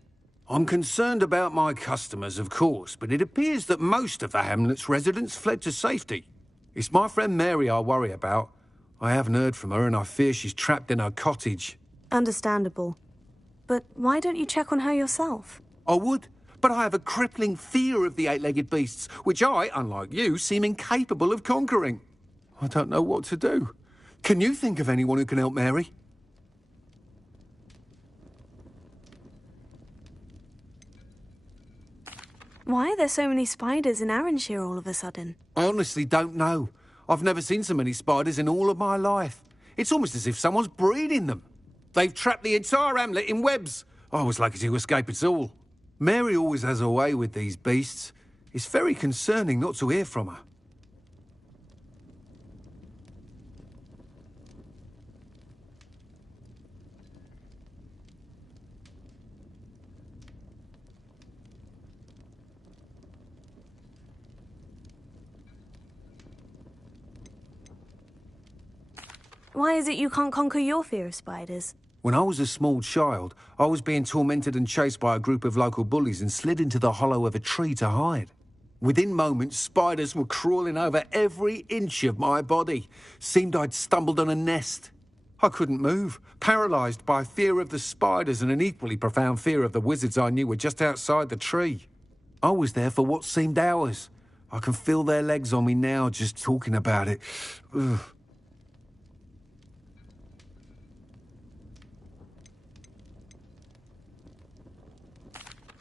I'm concerned about my customers, of course, but it appears that most of the hamlet's residents fled to safety. It's my friend Mary I worry about. I haven't heard from her, and I fear she's trapped in her cottage. Understandable. But why don't you check on her yourself? I would, but I have a crippling fear of the eight-legged beasts, which I, unlike you, seem incapable of conquering. I don't know what to do. Can you think of anyone who can help Mary? Why are there so many spiders in Arranshire all of a sudden? I honestly don't know. I've never seen so many spiders in all of my life. It's almost as if someone's breeding them. They've trapped the entire hamlet in webs. I was lucky to escape it all. Mary always has a way with these beasts. It's very concerning not to hear from her. Why is it you can't conquer your fear of spiders? When I was a small child, I was being tormented and chased by a group of local bullies and slid into the hollow of a tree to hide. Within moments, spiders were crawling over every inch of my body. Seemed I'd stumbled on a nest. I couldn't move, paralysed by fear of the spiders and an equally profound fear of the wizards I knew were just outside the tree. I was there for what seemed hours. I can feel their legs on me now just talking about it. Ugh.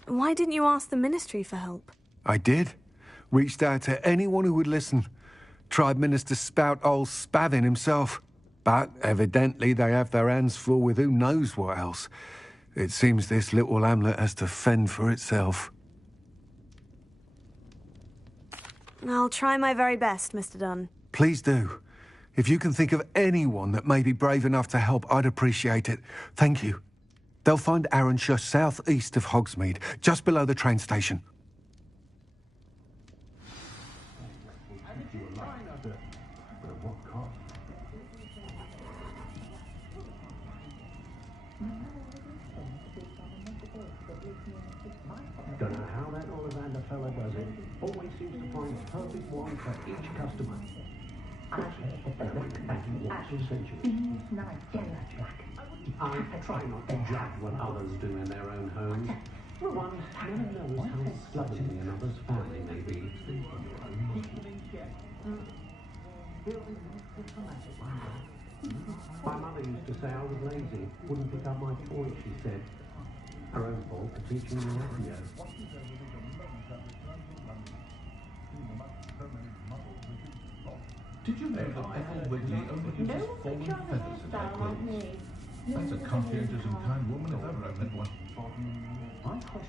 Why didn't you ask the ministry for help? I did. Reached out to anyone who would listen. Tried Minister Spout old Spavin himself. But evidently they have their hands full with who knows what else. It seems this little hamlet has to fend for itself. I'll try my very best, Mr. Dunn. Please do. If you can think of anyone that may be brave enough to help, I'd appreciate it. Thank you. They'll find Arranshire south-east of Hogsmeade, just below the train station. Don't know how that Ollivander fella does it. Always seems to find the perfect one for each customer. I try not to judge what others do in their own homes. One never knows how slovenly another's family may be. My mother used to say I was lazy, wouldn't pick up my toys, she said. Her own fault for teaching me radio. Did you know that Ethel Wigley only uses fallen feathers in her clothes? That's a conscientious and kind woman if ever I've met one.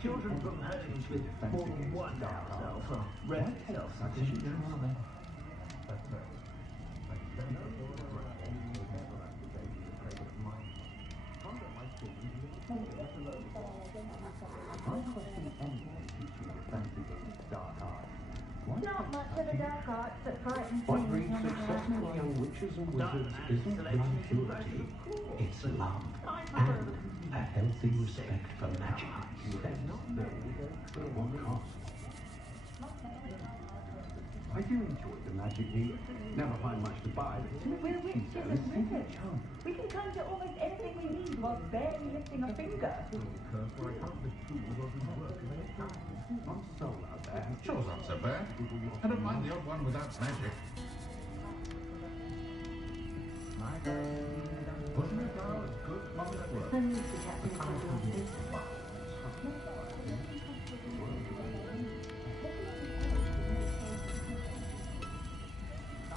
Children from homes with more than one ourselves, red self-sufficient. Not much of a dark art that frightens What me. breeds successful young witches and wizards isn't blind purity, it's love and a healthy respect for magic. What cost? I do enjoy the magic neat. Never find much to buy, but We're witches and wizards. We can conjure almost anything we need while barely lifting a finger. I'm sold out there. Sure, not so bad. I don't mind the odd one without magic. Wasn't it all a good month's work?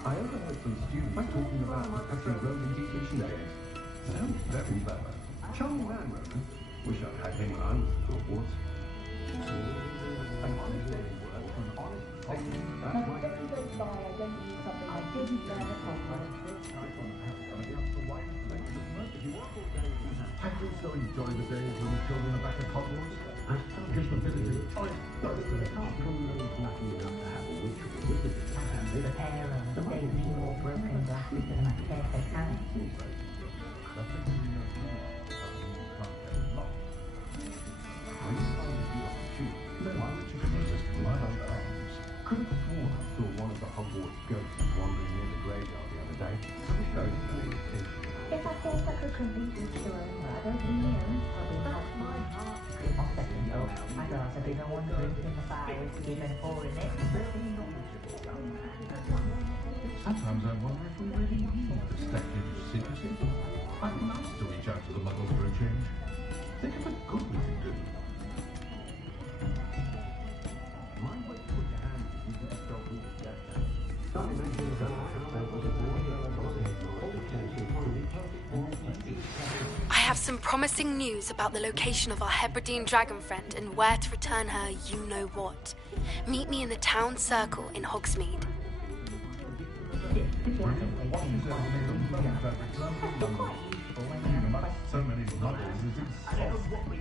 I overheard some students talking about Professor Roman dictionaries. Sounds very clever. Charming man, Roman. Wish I'd had him when I was at Hogwarts. An honest day's work for an honest thing. That's right. Every day by, I don't use something I didn't learn at Hogwarts. Have you still enjoyed the days when the children are back at Hogwarts? Just the visiting. Oh, They can't pull those lucky enough to have a witch or wizard. The pair of daily or broken glasses and a careful hand. Could have sworn I saw one of the Hogwarts ghosts wandering near the graveyard the other day. If I thought I could convince you to own that, I don't think you that's my heart. On second thought, I'd rather be the one drinking the fire whiskey than pouring it. Sometimes I wonder if we really need the statute of secrecy. I'd be nice to reach out to the muggles for a change. Think of the good we can do. I have some promising news about the location of our Hebridean dragon friend and where to return her you-know-what. Meet me in the town circle in Hogsmeade. So many muggles is exhausting.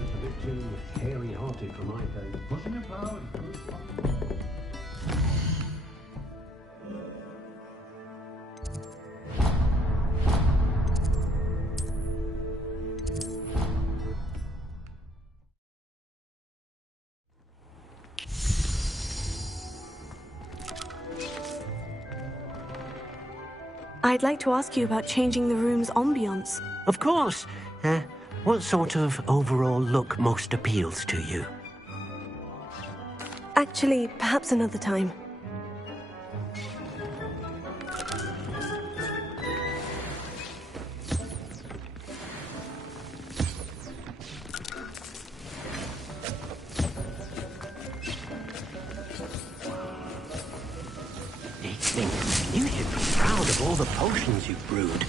It's a bit too hairy-hearted for my taste. Pushing it loud. I'd like to ask you about changing the room's ambience. Of course. What sort of overall look most appeals to you? Actually, perhaps another time. You should be proud of all the potions you've brewed.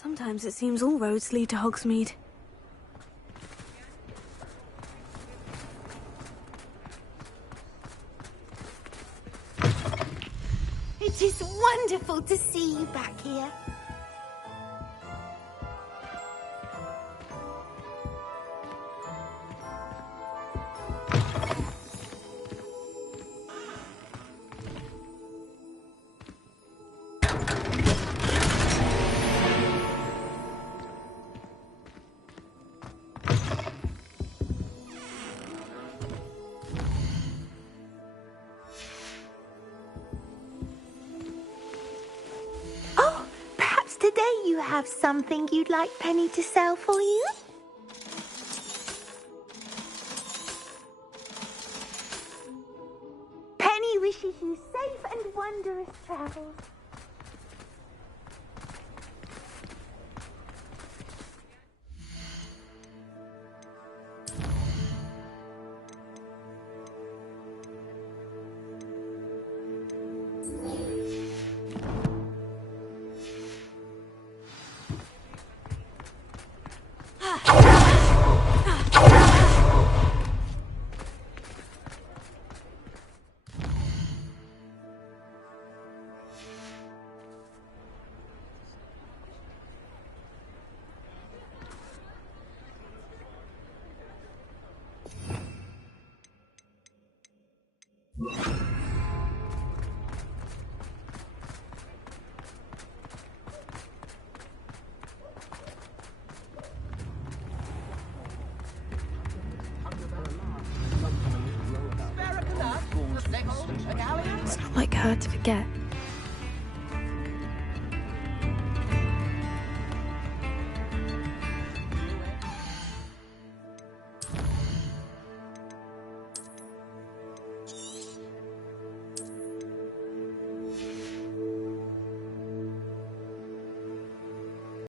Sometimes it seems all roads lead to Hogsmeade. It is wonderful to see you back here. Today you have something you'd like Penny to sell for you? Penny wishes you safe and wondrous travels. It's not like her to forget.